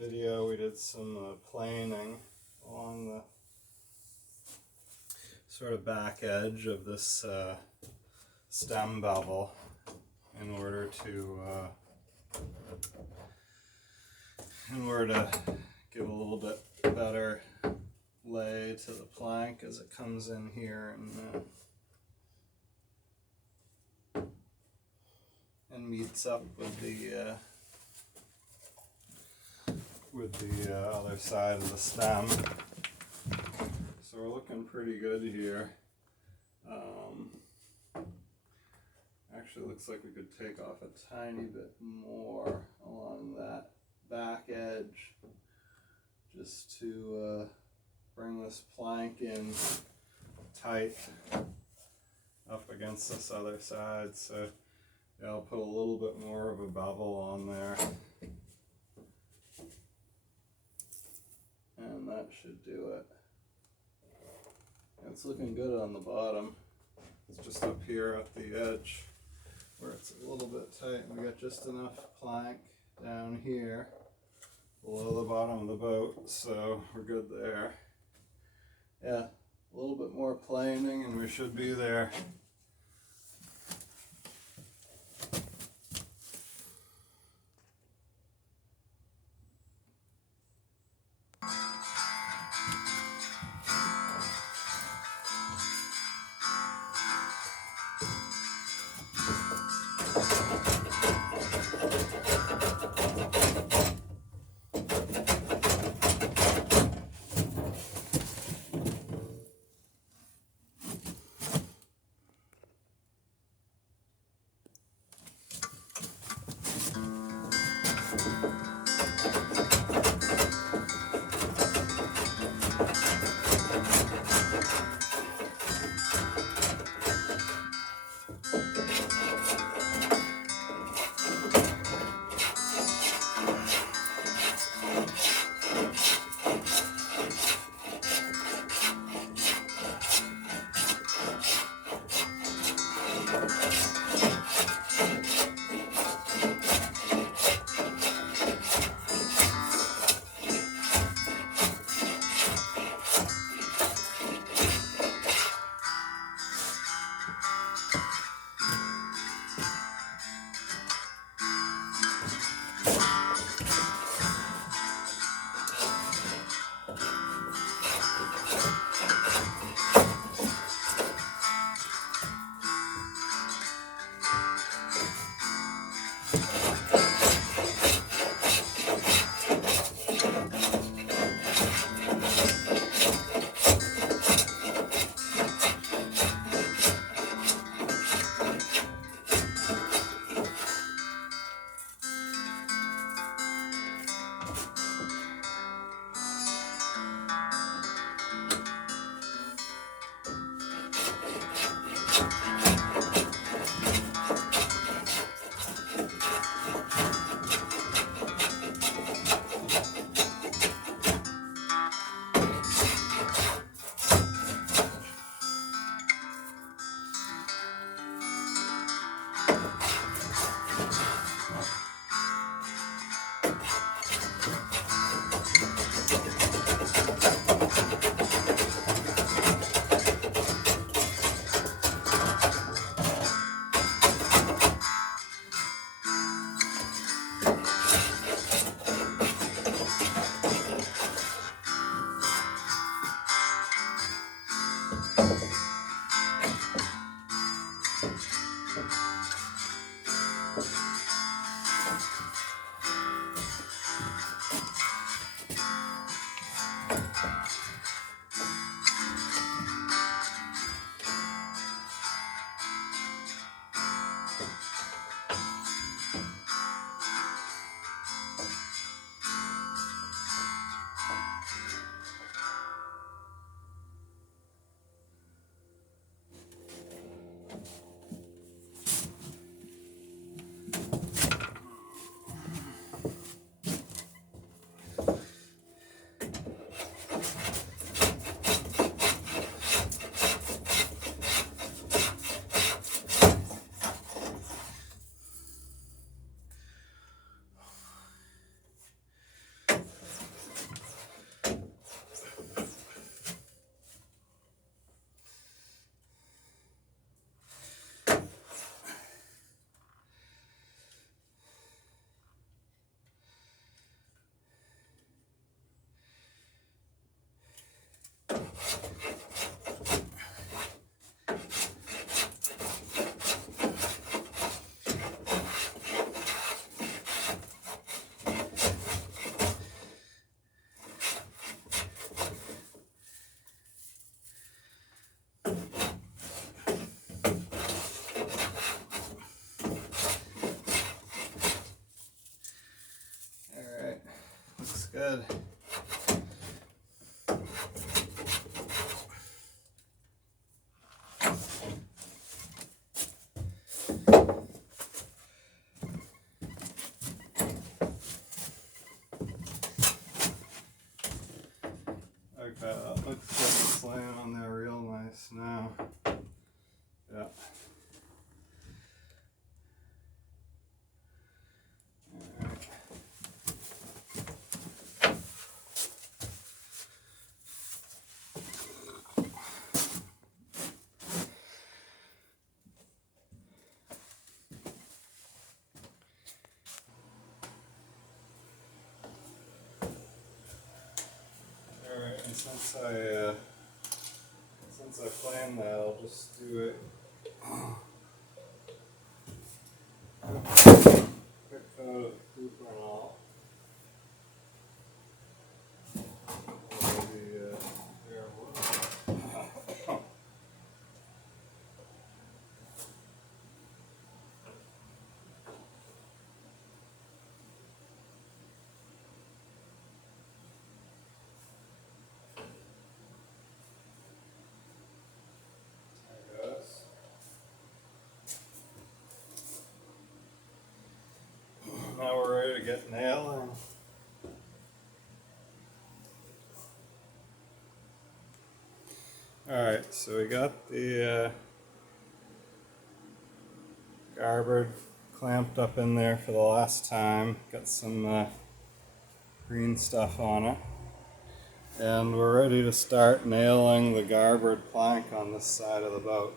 video we did some planing along the sort of back edge of this stem bevel in order to give a little bit better lay to the plank as it comes in here and meets up with the other side of the stem. So we're looking pretty good here. Actually looks like we could take off a tiny bit more along that back edge just to bring this plank in tight up against this other side. So yeah, I'll put a little bit more of a bevel on there, and that should do it. It's looking good on the bottom. It's just up here at the edge where it's a little bit tight. We got just enough plank down here below the bottom of the boat, so we're good there. Yeah, a little bit more planing and we should be there. good. Okay, that looks like it's laying on there real nice now. Yeah. Alright, and since I planned that, I'll just do it. Quick coat of Cooper and all. Now we're ready to get nailing. Alright, so we got the garboard clamped up in there for the last time. Got some green stuff on it. And we're ready to start nailing the garboard plank on this side of the boat.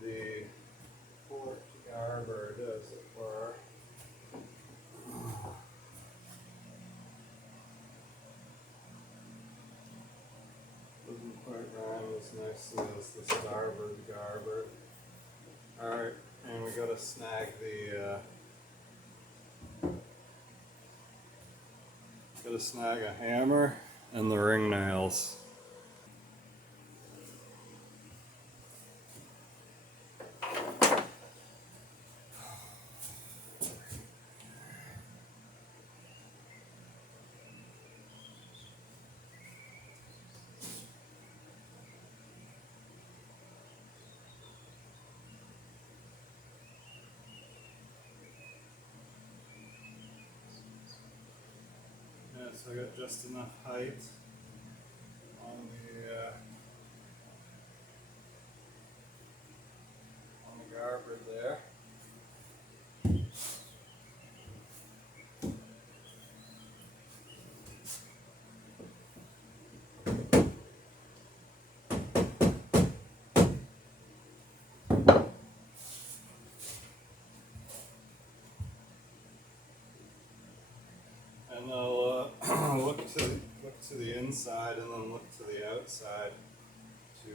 The port garboard, as it were. Doesn't quite rhyme as nicely as the starboard garboard. Alright, and we gotta snag a hammer and the ring nails. Yeah, so I got just enough height on the garboard there. And I'll look to the inside and then look to the outside to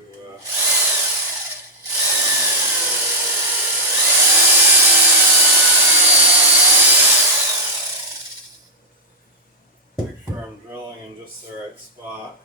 make sure I'm drilling in just the right spot.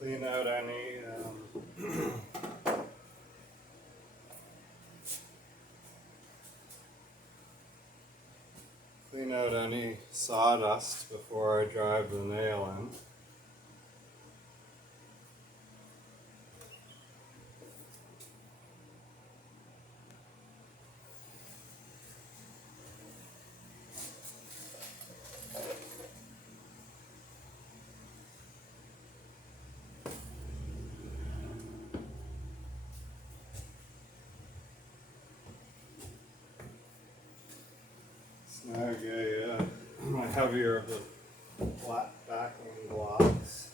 Clean out any sawdust before I drive the nail in. Snag my heavier of the flat backing blocks.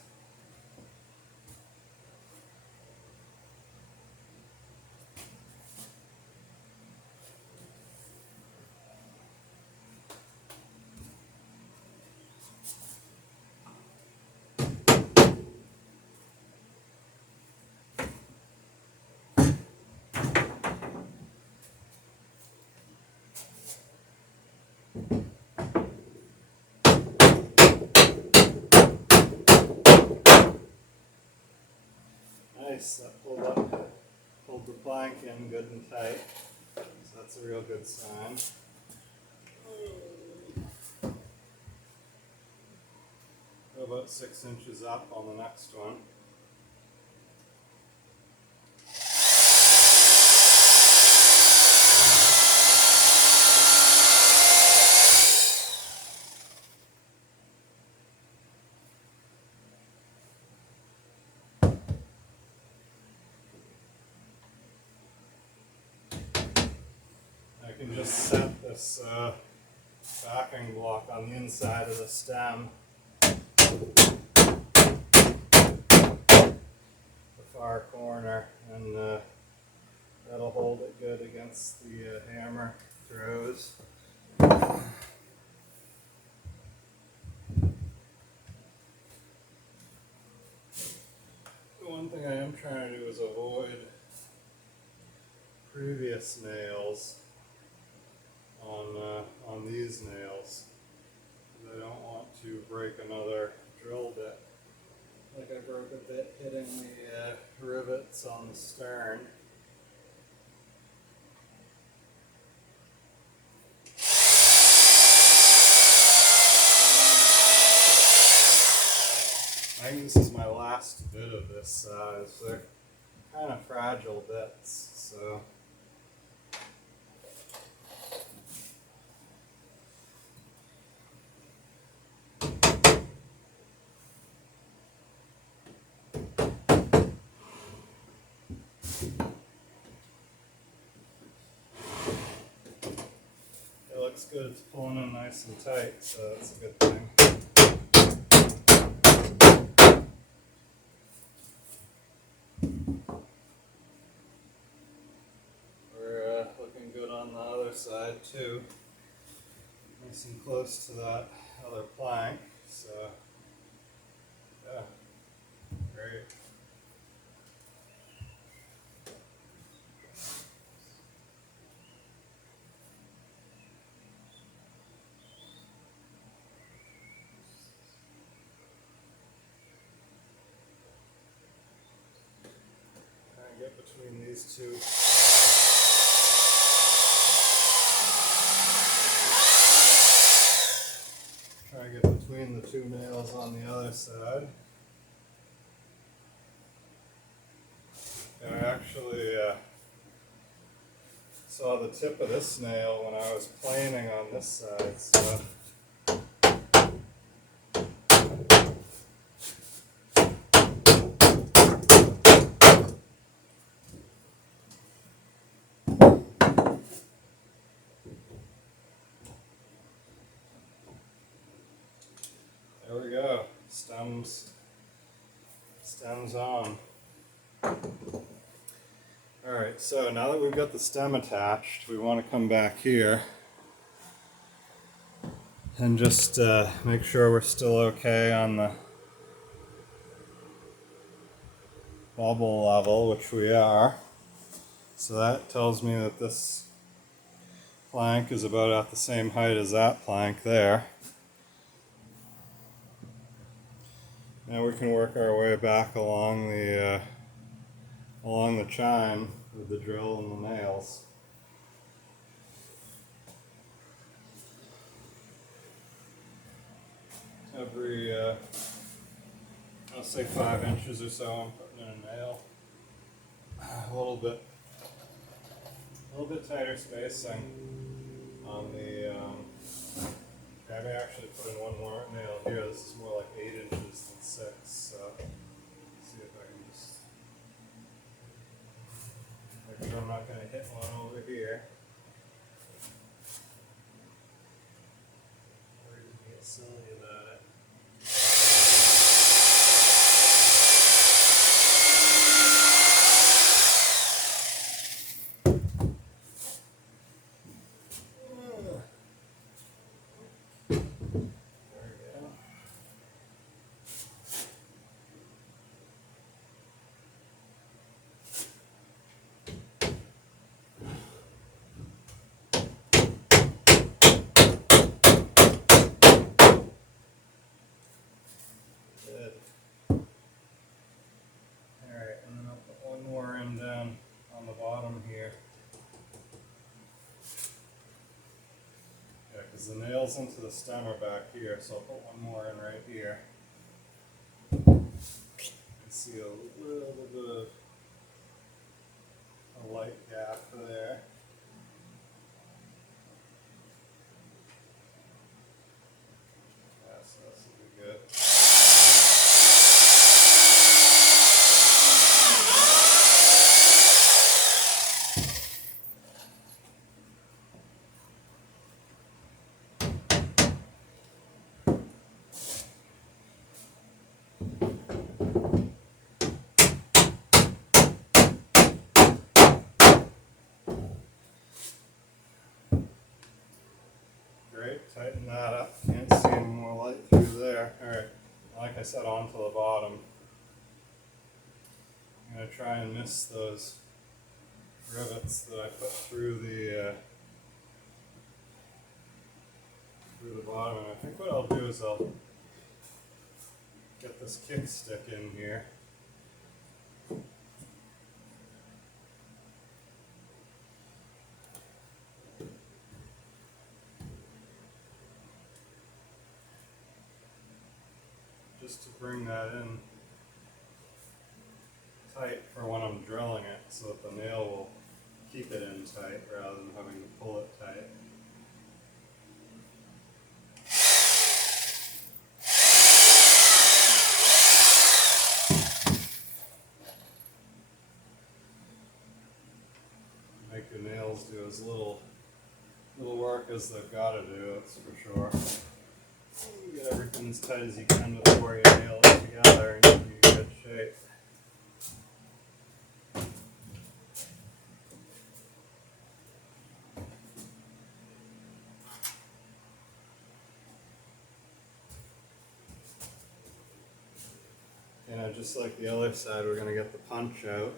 Nice, that pulled the plank in good and tight, so that's a real good sign. Go about 6 inches up on the next one. I can just set this backing block on the inside of the stem, the far corner, and that'll hold it good against the hammer throws. The one thing I am trying to do is avoid previous nails on these nails. I don't want to break another drill bit like I broke a bit hitting the rivets on the stern. I think this is my last bit of this size. They're kind of fragile bits, so it looks good. It's pulling in nice and tight, so that's a good thing. We're looking good on the other side too. Nice and close to that other plank, so yeah, great. Get between these two. Try to get between the two nails on the other side. I actually saw the tip of this nail when I was planing on this side, so there we go. Stems on. Alright, so now that we've got the stem attached, we want to come back here and just make sure we're still okay on the bubble level, which we are. So that tells me that this plank is about at the same height as that plank there. Now we can work our way back along the chine with the drill and the nails. Every, I'll say 5 inches or so, I'm putting in a nail. A little bit tighter spacing on the, I may actually put in one more nail here. This is more like 8 inches than 6, so let's see if I can just make sure I'm not going to hit one over here. Or just get silly about it. because the nails into the stem are back here, so I'll put one more in right here. You can see a little bit of a light gap there. Yeah, so this will be good. Great, tighten that up. Can't see any more light through there. Alright, like I said, onto the bottom. I'm going to try and miss those rivets that I put through the bottom. And I think what I'll do is I'll get this kickstick in here. Just to bring that in tight for when I'm drilling it, so that the nail will keep it in tight rather than having to pull it tight. Make your nails do as little work as they've got to do, that's for sure. Get everything as tight as you can before you nail it together and you'll be in good shape. You know, just like the other side, we're going to get the punch out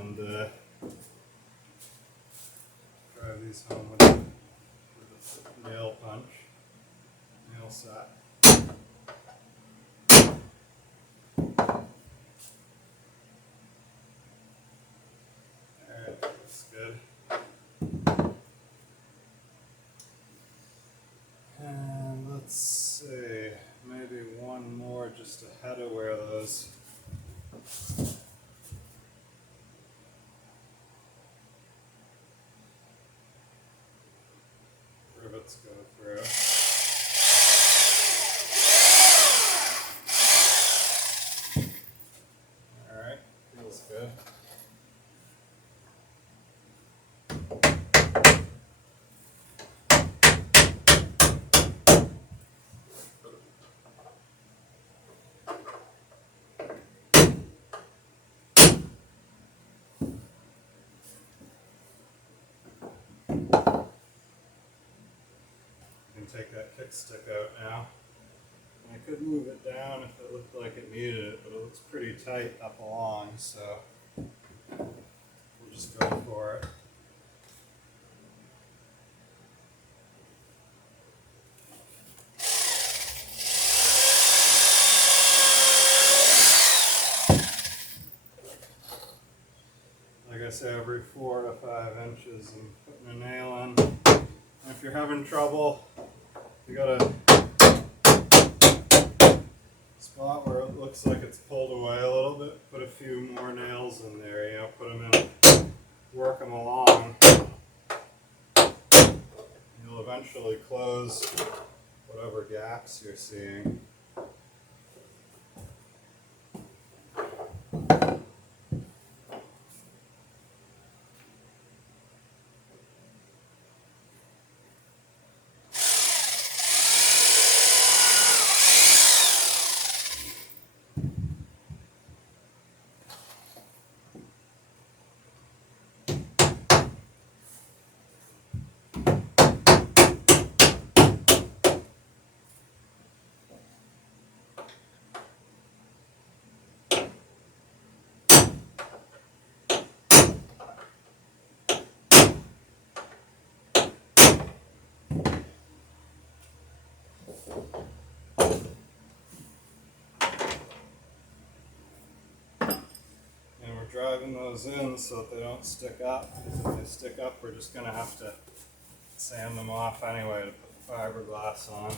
and drive these home with the nail punch, nail set. Alright, that's good. And let's see, maybe one more just ahead of where those rivets go through. Alright, feels good. Take that kickstick out now. I could move it down if it looked like it needed it, but it looks pretty tight up along, so we'll just go for it. Like I say, every 4 to 5 inches I'm putting a nail in. And if you're having trouble, you got a spot where it looks like it's pulled away a little bit, put a few more nails in there, you know, put them in, work them along. You'll eventually close whatever gaps you're seeing. Driving those in so that they don't stick up, because if they stick up we're just going to have to sand them off anyway to put the fiberglass on.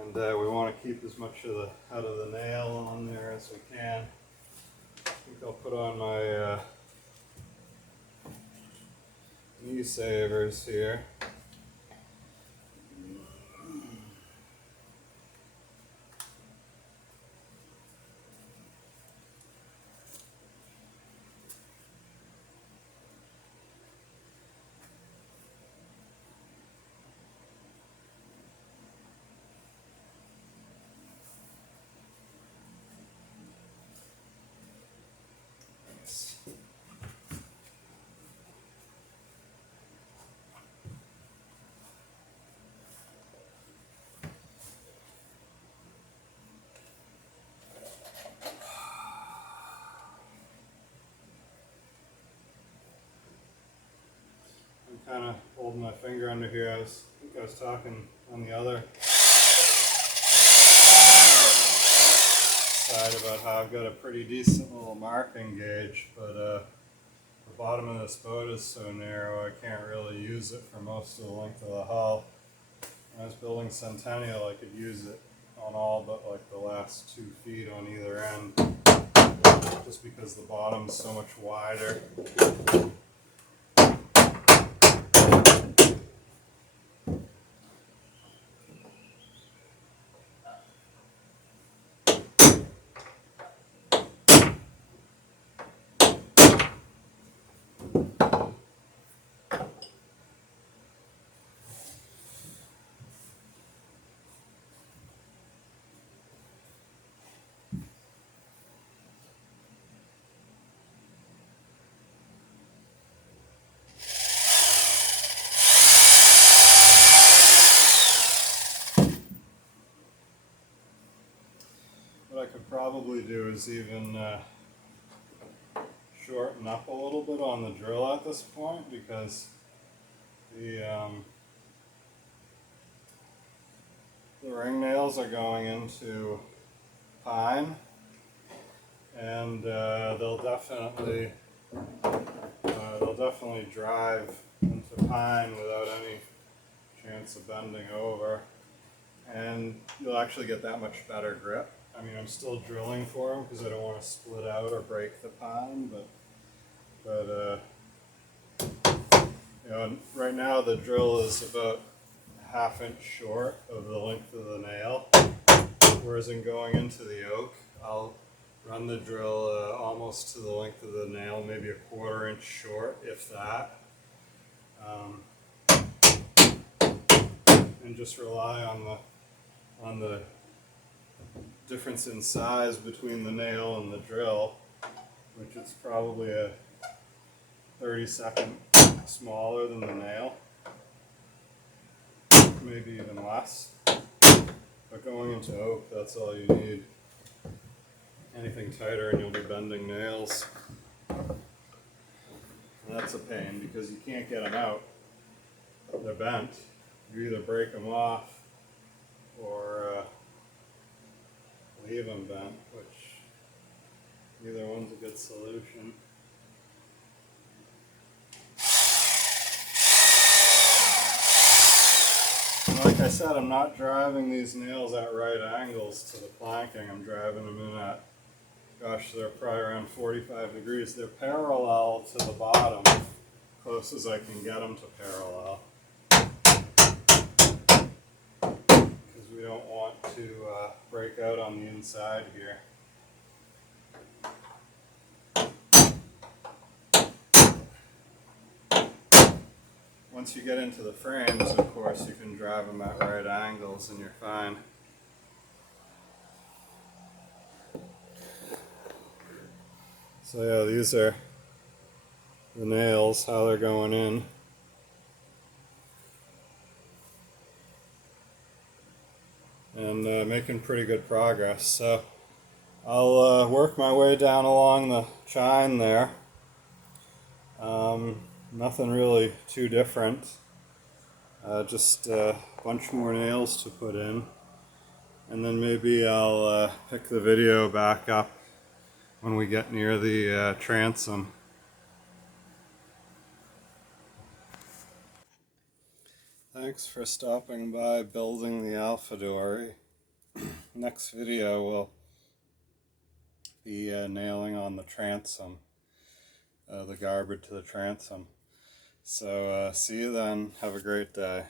And we want to keep as much of the out of the nail on there as we can. I think I'll put on my knee savers here. I'm kind of holding my finger under here. I think I was talking on the other side about how I've got a pretty decent little marking gauge, but the bottom of this boat is so narrow I can't really use it for most of the length of the hull. When I was building Centennial, I could use it on all but like the last 2 feet on either end, just because the bottom's so much wider. What I could probably do is even shorten up a little bit on the drill at this point, because the ring nails are going into pine, and they'll definitely drive into pine without any chance of bending over, and you'll actually get that much better grip. I mean, I'm still drilling for them because I don't want to split out or break the pine, but you know, right now the drill is about a ½ inch short of the length of the nail, whereas in going into the oak, I'll run the drill almost to the length of the nail, maybe a ¼ inch short, if that, and just rely on the difference in size between the nail and the drill, which is probably a 32nd smaller than the nail, maybe even less. But going into oak, that's all you need. Anything tighter and you'll be bending nails. And that's a pain because you can't get them out. They're bent. You either break them off or leave them bent, which either one's a good solution. And like I said, I'm not driving these nails at right angles to the planking. I'm driving them in at, gosh, they're probably around 45 degrees. They're parallel to the bottom, close as I can get them to parallel. We don't want to break out on the inside here. Once you get into the frames, of course, you can drive them at right angles and you're fine. So yeah, these are the nails, how they're going in. And making pretty good progress. So I'll work my way down along the chine there. Nothing really too different. Just a bunch more nails to put in. And then maybe I'll pick the video back up when we get near the transom. Thanks for stopping by building the Alpha Dory. Next video will be nailing on the transom, the garboard to the transom. So see you then. Have a great day.